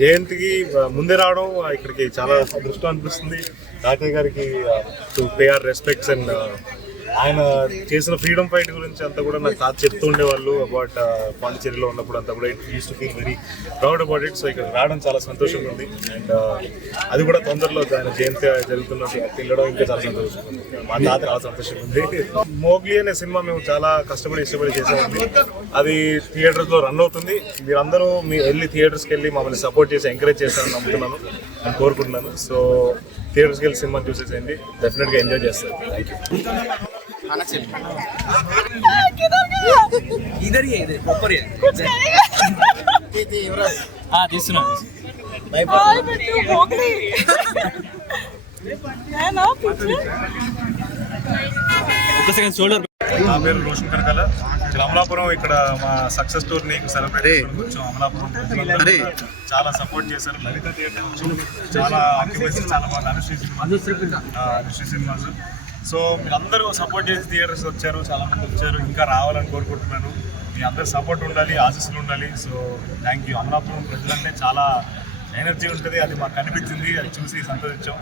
జయంతికి ముందే రావడం ఇక్కడికి చాలా అదృష్టం అనిపిస్తుంది. డాక్టర్ గారికి to pay our respects and ఆయన చేసిన ఫ్రీడమ్ ఫైట్ గురించి అంతా కూడా నాకు చెప్తూ ఉండేవాళ్ళు అబౌట్ పాండిచేరిలో ఉన్నప్పుడు అంతా కూడా it use to feel very proud about it. So ఇక్కడ రావడం చాలా సంతోషంగా ఉంది అండ్ అది కూడా తొందరలో ఆయన జయంతి జరుగుతున్నట్టు వెళ్ళడం ఇంకా చాలా సంతోషంగా ఉంది. మా తాత చాలా సంతోషంగా ఉంది. మోగ్లీ అనే సినిమా మేము చాలా కష్టపడి ఇష్టపడి చేసామండి. అది థియేటర్స్లో రన్ అవుతుంది. మీరందరూ వెళ్ళి థియేటర్స్కి వెళ్ళి మమ్మల్ని సపోర్ట్ చేసి ఎంకరేజ్ చేస్తారని నమ్ముతున్నాను, నేను కోరుకుంటున్నాను. సో థియేటర్స్కి వెళ్ళి సినిమాని చూసేసేయండి, డెఫినెట్గా ఎంజాయ్ చేస్తారు. Thank you. इधर ही है, इधर ऊपर ही है। हाँ तीसरा నా పేరు రోషన్ కనకాల. అమలాపురం ఇక్కడ మా సక్సెస్ టూర్ని సెలబ్రేట్ కొంచెం అమలాపురం చాలా సపోర్ట్ చేశారు. లలిత థియేటర్ చాలా ఆక్యుపెన్సీ చాలా బాగా అనుశ్రీ సినిమాస్. సో మీరు అందరూ సపోర్ట్ చేసి థియేటర్స్ వచ్చారు, చాలా మంది వచ్చారు, ఇంకా రావాలని కోరుకుంటున్నాను. మీ అందరు సపోర్ట్ ఉండాలి, ఆశీస్సులు ఉండాలి. So thank you. అమలాపురం ప్రజలంటే చాలా ఎనర్జీ ఉంటుంది, అది మాకు కనిపించింది, అది చూసి సంతోషించాం.